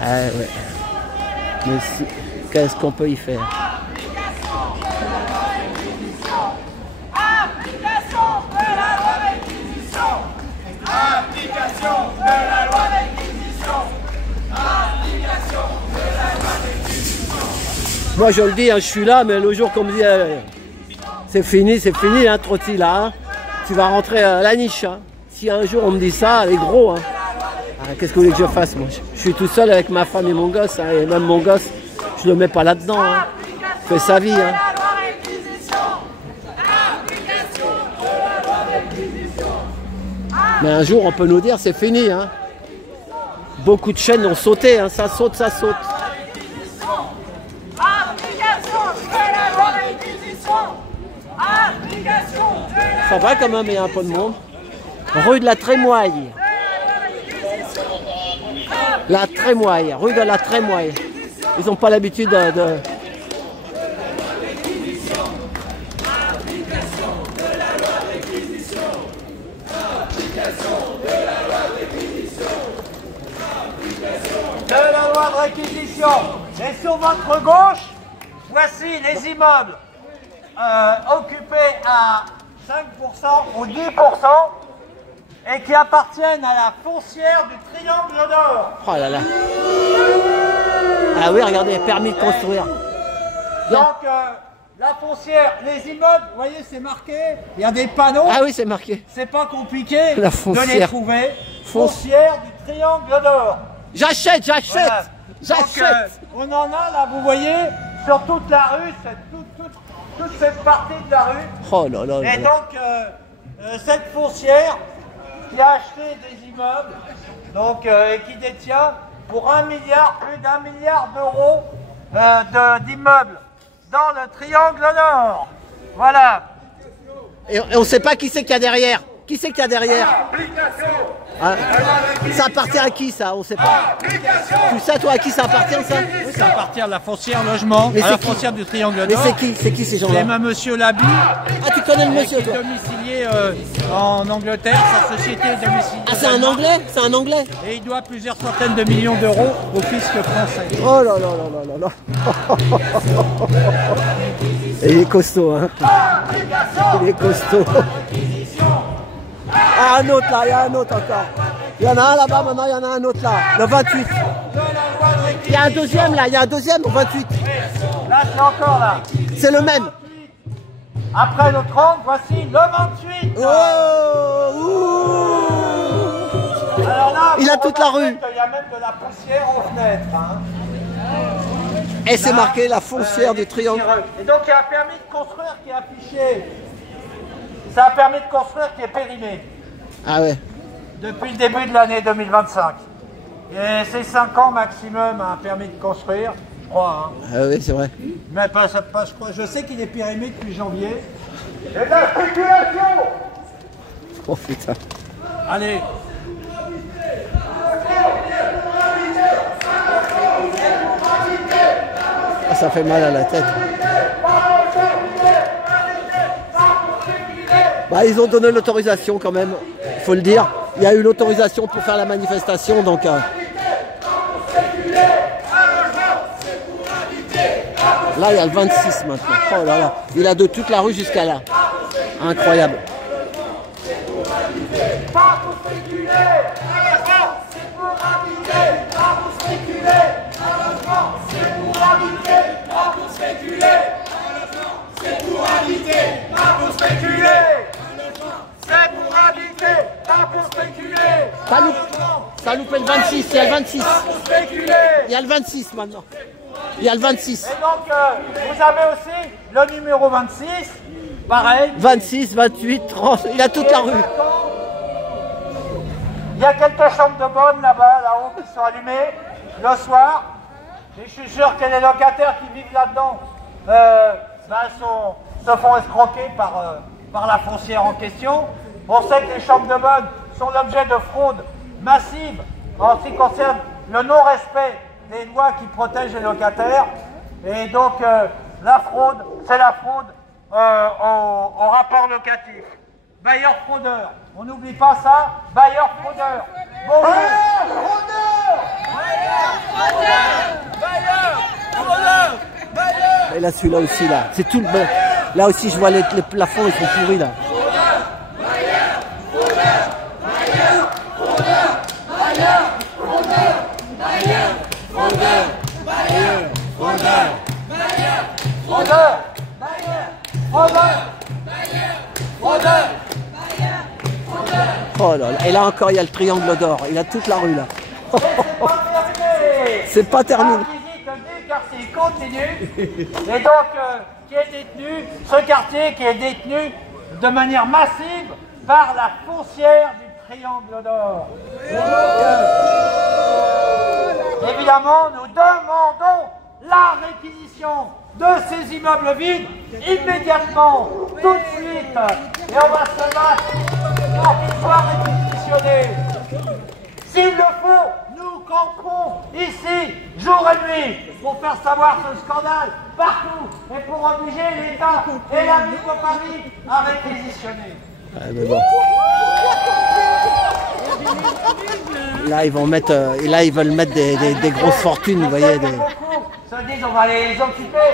Ah ouais. Mais si, qu'est-ce qu'on peut y faire? Application de la loi réquisition. Application de la loi réquisition. Application de la loi réquisition. Moi je le dis, hein, je suis là, mais le jour qu'on me dit c'est fini, hein, Trotti là. Hein. Tu vas rentrer à la niche. Hein. Si un jour on me dit ça, elle est gros. Hein. Ah, qu'est-ce que vous voulez que je fasse moi? Je suis tout seul avec ma femme et mon gosse, hein, et même mon gosse, je le mets pas là-dedans. Hein. Il fait sa vie. Hein. Mais un jour on peut nous dire c'est fini. Hein. Beaucoup de chaînes ont sauté, hein. Ça saute, ça saute. Ça va quand même, il y a un peu de monde. Rue de la Trémoille. La Trémoille, rue de la Trémoille. Ils n'ont pas l'habitude de... De la loi de réquisition. Et sur votre gauche, voici les immeubles occupés à 5% ou 10% et qui appartiennent à la foncière du Triangle d'Or. Oh là là. Ah oui, regardez, permis de construire. Donc, la foncière, les immeubles, vous voyez, c'est marqué, il y a des panneaux. Ah oui, c'est marqué. C'est pas compliqué La de les trouver. Foncière du Triangle d'Or. J'achète, j'achète, Voilà. j'achète. Donc, on en a là, vous voyez, sur toute la rue, toute cette partie de la rue. Oh là là là. Et donc, cette foncière qui a acheté des immeubles, donc, et qui détient pour plus d'1 milliard d'euros d'immeubles dans le Triangle Nord. Voilà. Et on ne sait pas qui c'est qu'il y a derrière. Qui c'est qu'il y a derrière? Ah, ça appartient à qui ça? On ne sait pas. Tu sais toi à qui ça appartient ça? Oui, ça appartient à la foncière logement, mais à la qui foncière du Triangle Mais Nord. c'est qui ces gens-là? C'est monsieur Labi. Ah tu connais le monsieur Qui est toi? domicilié en Angleterre, sa société est domiciliée. Ah c'est un anglais? C'est un anglais? Et il doit plusieurs centaines de millions d'euros au fisc français. Oh là là là là là là. Et il est costaud hein. Il est costaud. Ah un autre là, il y a un autre encore. Il y en a un là-bas maintenant, il y en a un autre là. Le 28. Il y a un deuxième là, il y a un deuxième au 28. Là c'est encore là. C'est le même. Après le 30, voici le 28. Oh ouh. Alors là, Il a toute la rue. Il y a même de la poussière aux fenêtres. Hein. Et c'est marqué la foncière du Triangle. Et donc il y a un permis de construire qui est affiché. C'est un permis de construire qui est périmé Ah ouais. depuis le début de l'année 2025. Et c'est 5 ans maximum un permis de construire, je crois. Hein. Ah oui, c'est vrai. Mais pas, je crois. Je sais qu'il est périmé depuis janvier. Et de la spéculation. Oh putain. Allez. Ah, ça fait mal à la tête. Bah, ils ont donné l'autorisation quand même, il faut le dire. Il y a eu l'autorisation pour faire la manifestation, donc... Là, il y a le 26 maintenant. Oh là là. Il a de toute la rue jusqu'à là. Incroyable. Pas pour spéculer, c'est pour habiter, pas pour spéculer, c'est pour habiter, pas pour spéculer, c'est pour habiter, pas pour spéculer, c'est pour habiter, pas pour spéculer. Ça a loupé le 26, il y a le 26. Pas pour spéculer. Il y a le 26 maintenant. Il y a le 26. Et donc, vous avez aussi le numéro 26, pareil. 26, 28, 30, il a toute la rue. Il y a quelques chambres de bonne là-bas, là-haut, qui sont allumées le soir. Et je suis sûr que les locataires qui vivent là-dedans se font escroquer par la foncière en question. On sait que les chambres de bonne sont l'objet de fraudes massives en ce qui concerne le non-respect des lois qui protègent les locataires. Et donc, la fraude, c'est la fraude au rapport locatif. Bailleur fraudeur, on n'oublie pas ça, bailleur fraudeur. Bonjour. Bailleur fraudeur. Et là, celui-là aussi, là. C'est tout le bon. Là aussi, je vois les plafonds, ils sont pourris, là. Oh là là, et là encore il y a le triangle d'or, il a toute la rue là. C'est pas terminé. Le quartier continue, et donc qui est détenu, ce quartier qui est détenu de manière massive par la foncière du triangle d'or. Évidemment, nous demandons la réquisition de ces immeubles vides immédiatement, tout de suite, et on va se battre pour qu'ils soient réquisitionnés. S'il le faut, nous camperons ici, jour et nuit, pour faire savoir ce scandale partout et pour obliger l'État et la ville de Paris à réquisitionner. Ouais, mais bon. Là ils vont mettre, là ils veulent mettre des grosses fortunes, vous voyez. Beaucoup se disent on va les occuper,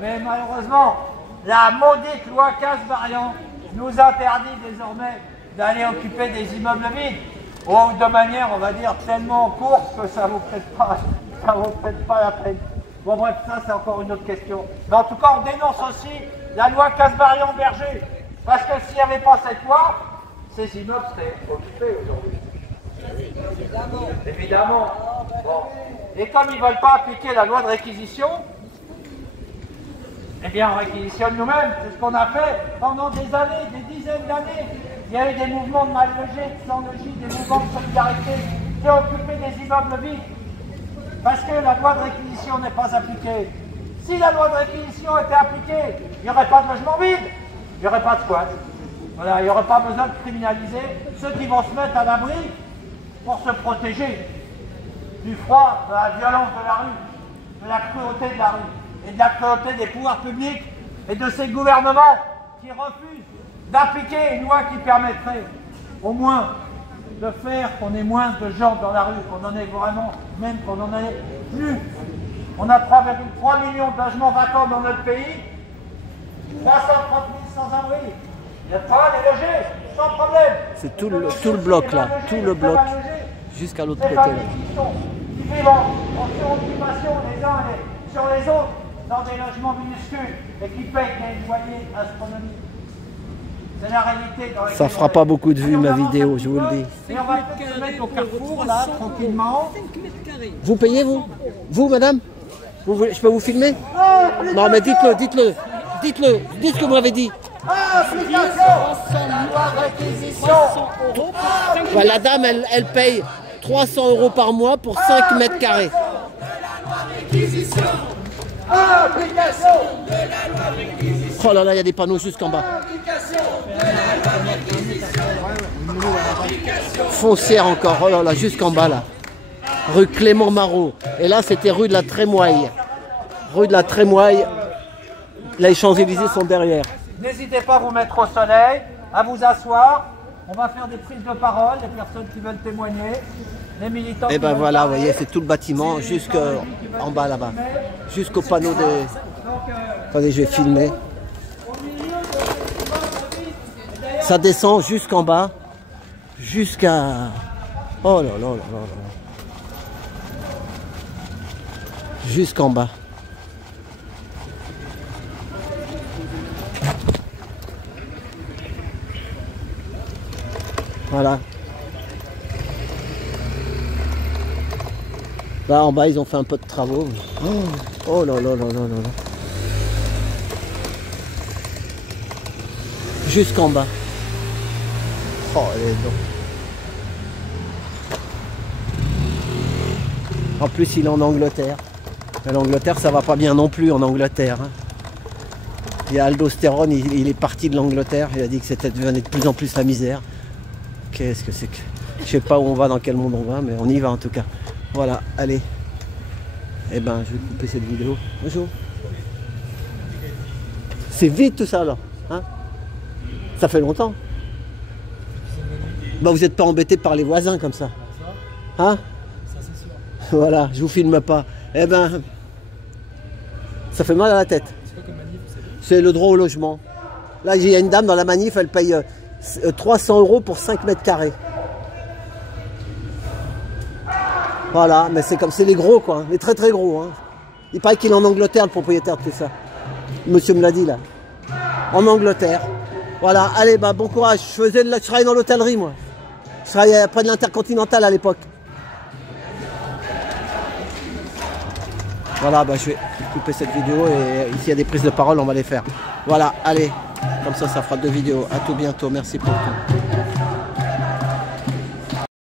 mais malheureusement la maudite loi Casbarian nous interdit désormais d'aller occuper des immeubles vides, ou de manière on va dire tellement courte que ça vaut peut-être pas la peine. Bon bref, ça c'est encore une autre question. Mais en tout cas on dénonce aussi la loi Casbarian-Berger, parce que s'il n'y avait pas cette loi, ces immeubles seraient occupés aujourd'hui. Évidemment. Bon. Et comme ils ne veulent pas appliquer la loi de réquisition, eh bien on réquisitionne nous-mêmes. C'est ce qu'on a fait pendant des années, des dizaines d'années. Il y a eu des mouvements de mal logés, de sans logis, des mouvements de solidarité qui ont occupé des immeubles vides. Parce que la loi de réquisition n'est pas appliquée. Si la loi de réquisition était appliquée, il n'y aurait pas de logement vide, il n'y aurait pas de squat. Voilà, il n'y aurait pas besoin de criminaliser ceux qui vont se mettre à l'abri pour se protéger du froid, de la violence de la rue, de la cruauté de la rue, et de la cruauté des pouvoirs publics et de ces gouvernements qui refusent d'appliquer une loi qui permettrait au moins de faire qu'on ait moins de gens dans la rue, qu'on en ait vraiment, même qu'on en ait plus. On a 3,3 millions de logements vacants dans notre pays, 330 000 sans-abri. Il y a pas les loger, sans problème. C'est tout le bloc là, tout le bloc, jusqu'à l'autre côté. Qui vivent en suroccupation les uns sur les autres, dans des logements minuscules, et qui payent des loyers astronomiques. C'est la réalité dans Ça fera pas beaucoup de vues ma vidéo, je vous le dis. Et on va peut-être se mettre au carrefour là, tranquillement. Vous payez vous? Vous madame? Je peux vous filmer? Non mais dites-le, dites ce que vous m'avez dit. Bah, la dame elle paye 300 € par mois pour 5 mètres carrés. Oh là là, il y a des panneaux jusqu'en bas. Foncière encore, oh là là, jusqu'en bas là. Rue Clément Marot. Et là c'était rue de la Trémoille. Rue de la Trémoille. Les Champs-Élysées sont derrière. N'hésitez pas à vous mettre au soleil, à vous asseoir. On va faire des prises de parole, les personnes qui veulent témoigner, les militants. Et ben voilà, vous voyez, c'est tout le bâtiment jusqu'en bas là-bas. Jusqu'au panneau des... Attendez, je vais filmer. Ça descend jusqu'en bas. Jusqu'à... Oh là là là là là. Jusqu'en bas. Voilà. Là en bas ils ont fait un peu de travaux. Oh là là là là là là. Jusqu'en bas. Oh les dents. En plus il est en Angleterre. Et l'Angleterre ça va pas bien non plus en Angleterre. Hein. Il y a Aldostérone, il est parti de l'Angleterre. Il a dit que c'était devenu de plus en plus la misère. Qu'est-ce que c'est que... Je sais pas où on va, dans quel monde on va, mais on y va en tout cas. Voilà, allez. Eh ben, je vais couper cette vidéo. Bonjour. C'est vite tout ça là. Hein, ça fait longtemps. Bah vous n'êtes pas embêté par les voisins comme ça. Hein? Ça c'est sûr. Voilà, je vous filme pas. Eh ben, ça fait mal à la tête. C'est le droit au logement. Là, il y a une dame dans la manif, elle paye 300 € pour 5 mètres carrés. Voilà, mais c'est comme c'est les gros quoi, les très très gros. Hein. Il paraît qu'il est en Angleterre le propriétaire de tout ça. Monsieur me l'a dit là. En Angleterre. Voilà, allez, bah bon courage. Je travaillais dans l'hôtellerie moi. Je travaillais près de l'Intercontinental à l'époque. Voilà, bah je vais couper cette vidéo et s'il y a des prises de parole, on va les faire. Voilà, allez, comme ça fera 2 vidéos. À tout bientôt, merci pour tout.